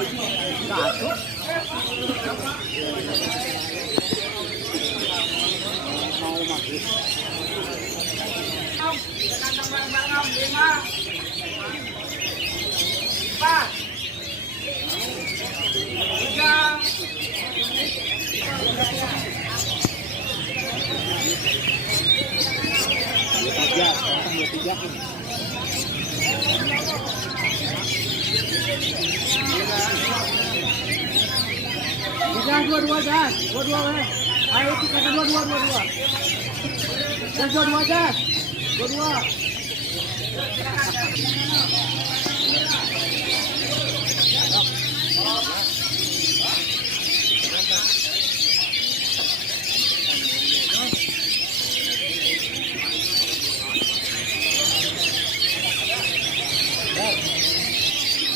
Satu. Mau maghrib. Kita kantong bareng-bareng 5. 4. 22 gas, 22. Ayo kita 22. Gas 22 gas. 22.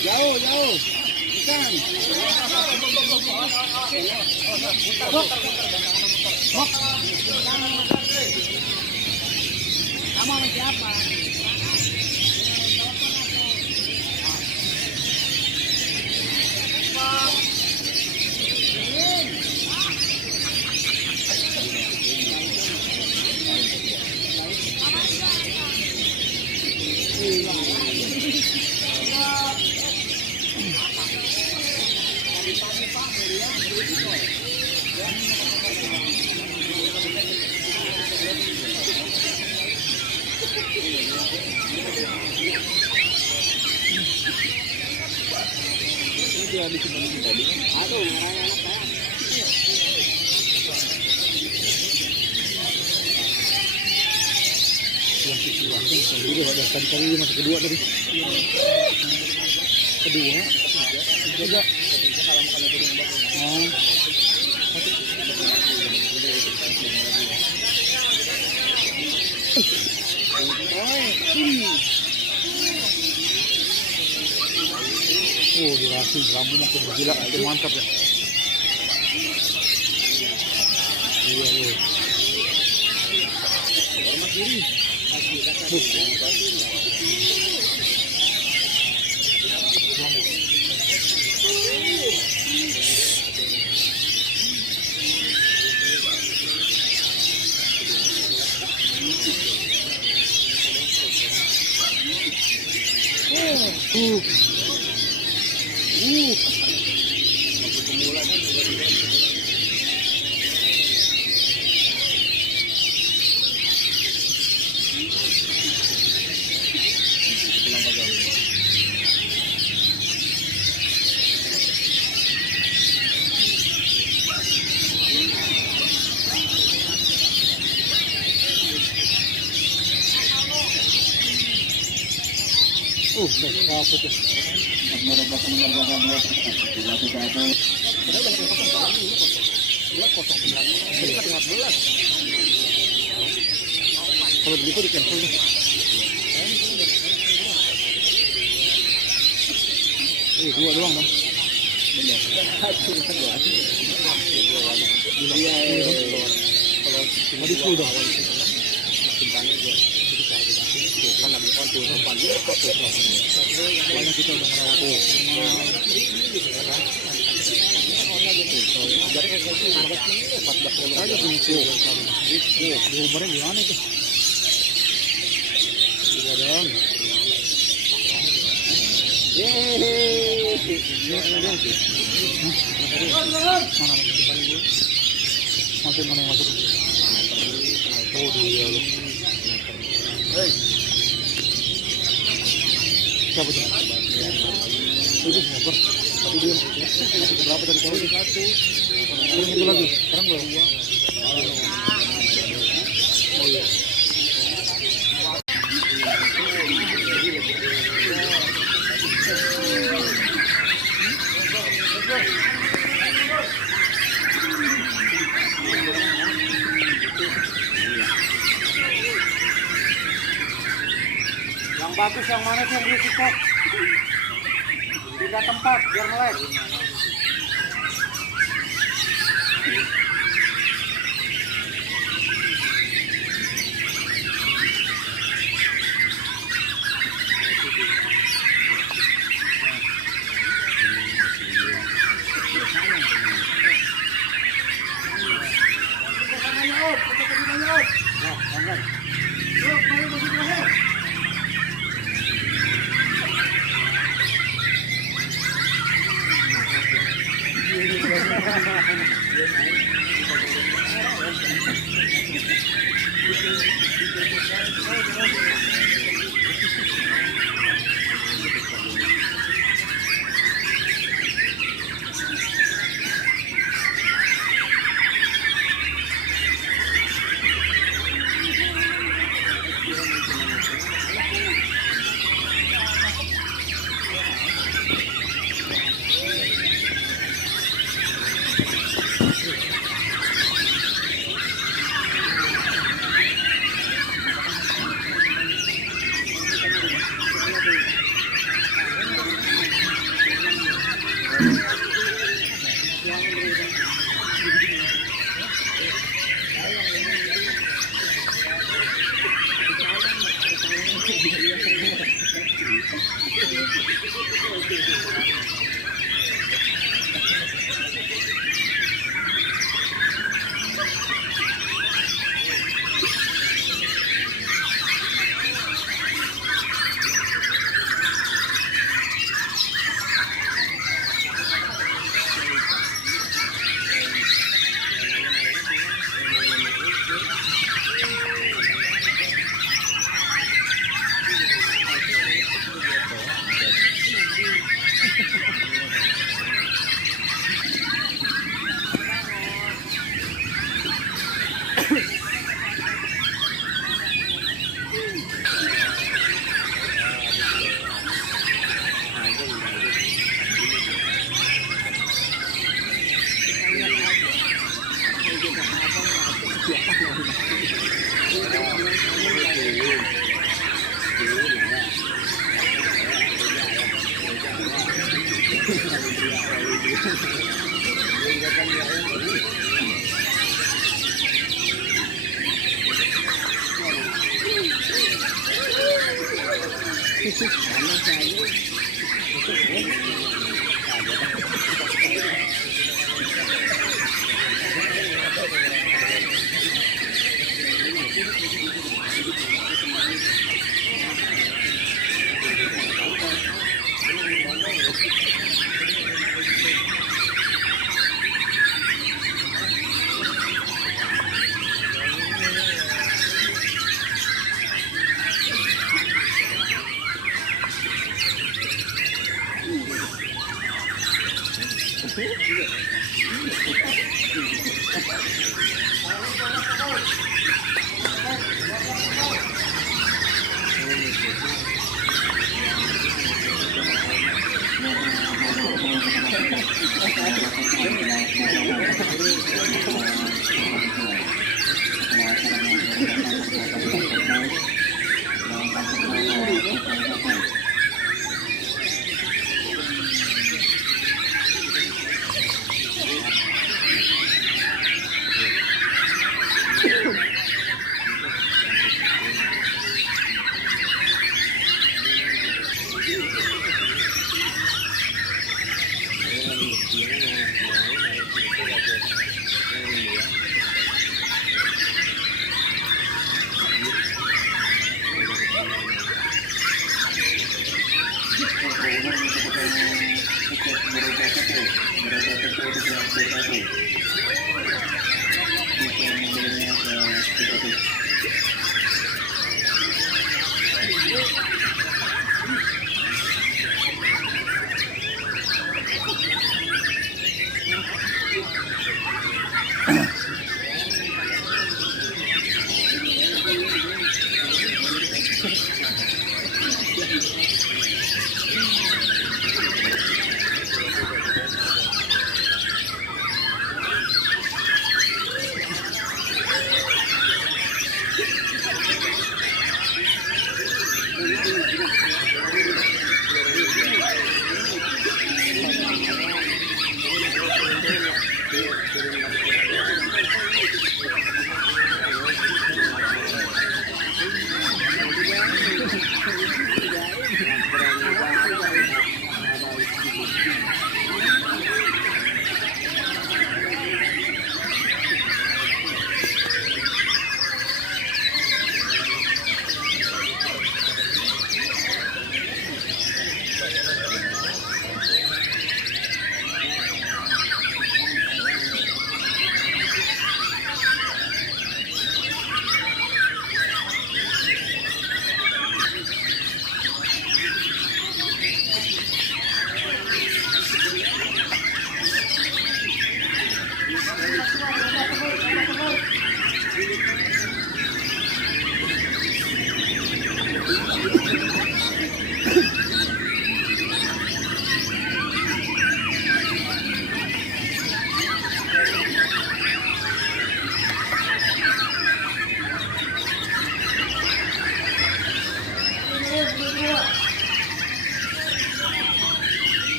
Jauh. Bukan. Kamu sama siapa? Aduh, anak saya. Sendiri ada kali masuk kedua tadi. Kedua. Tiga. Oh, dirasi rambutnya gila, itu mantap ya. Iya, loh. Hormat diri. Apa tuh? Kalau begitu di cancel deh. Dua doang bang. Kalau mau di full dong. Kan lagi on tuh depan dia kok tuh. Banyak kita udah merawat tuh. Jadi kayak gini 14 aja tuh. Di umurnya gimana itu? Dua dong. Mana masuk? Oh dia loh. Hei. Siapa tuh? Itu siapa? Tapi dia masuk berapa tadi kali? Satu. Terus itu lagi. Sekarang belum. Oh iya. Yang bagus yang mana sih yang berisi kok? Pindah tempat biar melek.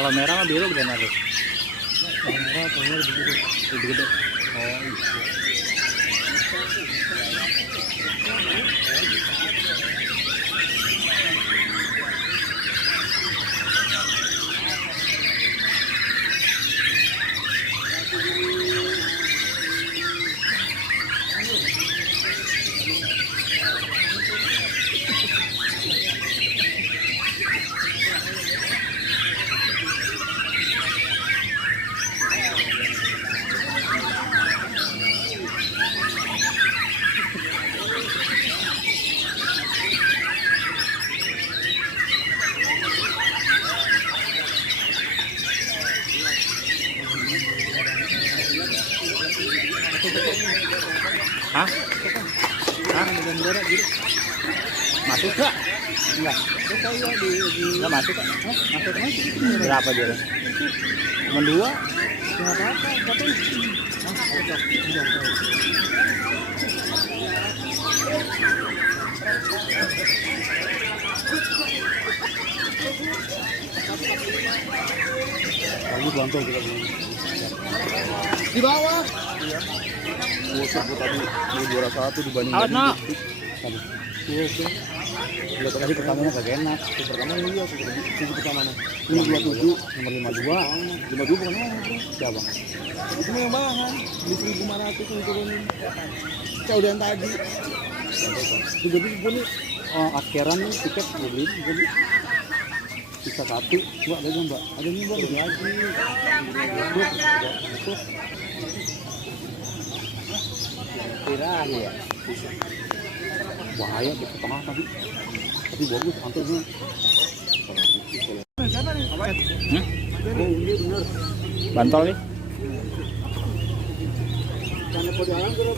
Kalau merah mah biru gede narik. Merah pohonnya lebih gede. Lebih gede. Oh iya. Hah? Hah? Negara gitu. Masuk gak? Enggak. Saya di Enggak masuk kak? Hah? Masuk aja. Berapa dia? Cuma 2. Nggak apa-apa, tapi udah tahu. Lagi bantu kita dulu. Di bawah. Iya. Gua sebut tadi mau juara 1 dibanding Awet no. Iya sih. Lihat tadi pertamanya kagak enak. Pertama ini iya sudah pertama. Ini 27 nomor 52. 52 bukan orang. Siapa? Itu mah yang bahan. Di 1.500 itu turunin. Saya udah yang tadi. Sudah pun akhiran nih tiket gue beli. Sisa 1. Mbak ada nggak mbak? Ada nih mbak beli lagi. Kira ya. Bahaya di tengah tadi. Tapi bagus antarnya. Bantol nih. Karena pada alam kalau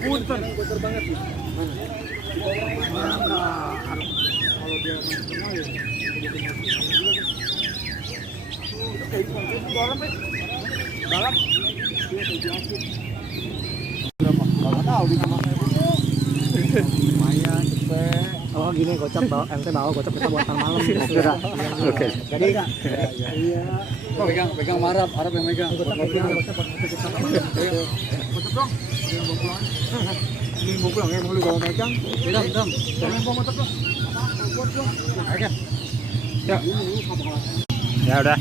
punten kotor banget sih. Mana? Kalau dia masih kenal ya. Balap. Berapa? Enggak tahu di mana. Lumayan cepet. Oh gini gocap bawa ente bawa gocap kita buatan malam. Oke. Jadi iya. Pegang Arab yang megang. Gocap dong. Ini mau pulang ya, mau lu bawa megang. Pegang. Jangan bawa motor dong. Oke. Ya. Ya udah.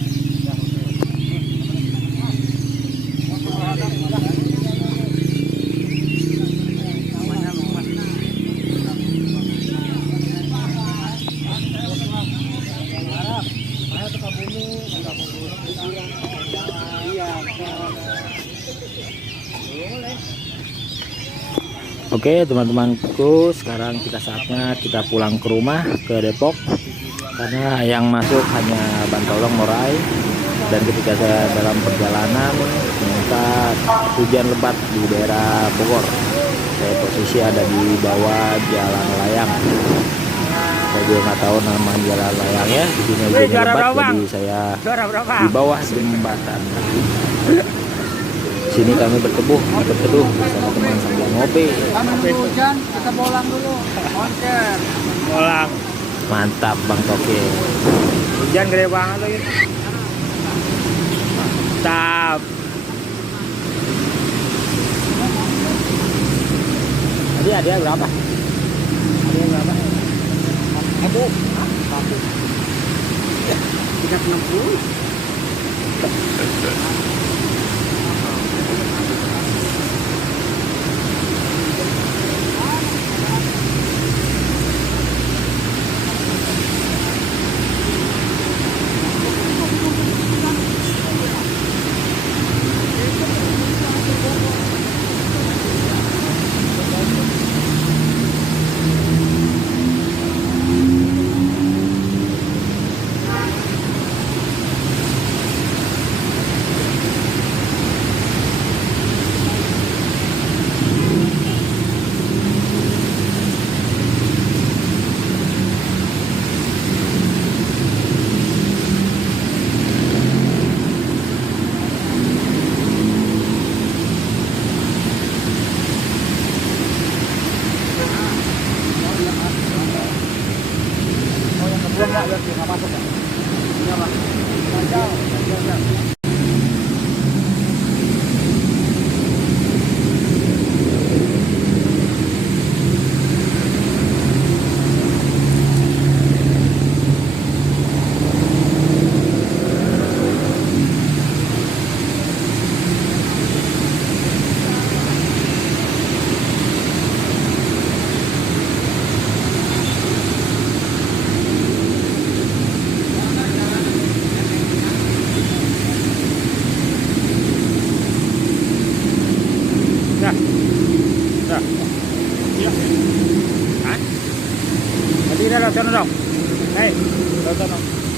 Oke teman-temanku, sekarang saatnya kita pulang ke rumah ke Depok karena yang masuk hanya Bantolong Morai. Dan ketika saya dalam perjalanan ternyata hujan lebat di daerah Bogor. Saya posisi ada di bawah jalan layang. Saya juga nggak tahu nama jalan layangnya. Di sini hujan lebat, jadi saya di bawah jembatan. Sini kami berteduh bersama teman sambil ngopi. Hujan, kita bolang dulu. Konser. Bolang. Mantap Bang Toke. Hujan gede banget lagi. Mantap. Tadi ada berapa? Ada berapa? Aduh. 360. Gua enggak biar dia enggak masuk ya. Iya, Bang. Panjang. Dah. Dah. Iya. Hah? Tadi dah lah sana dong. Hei, sana.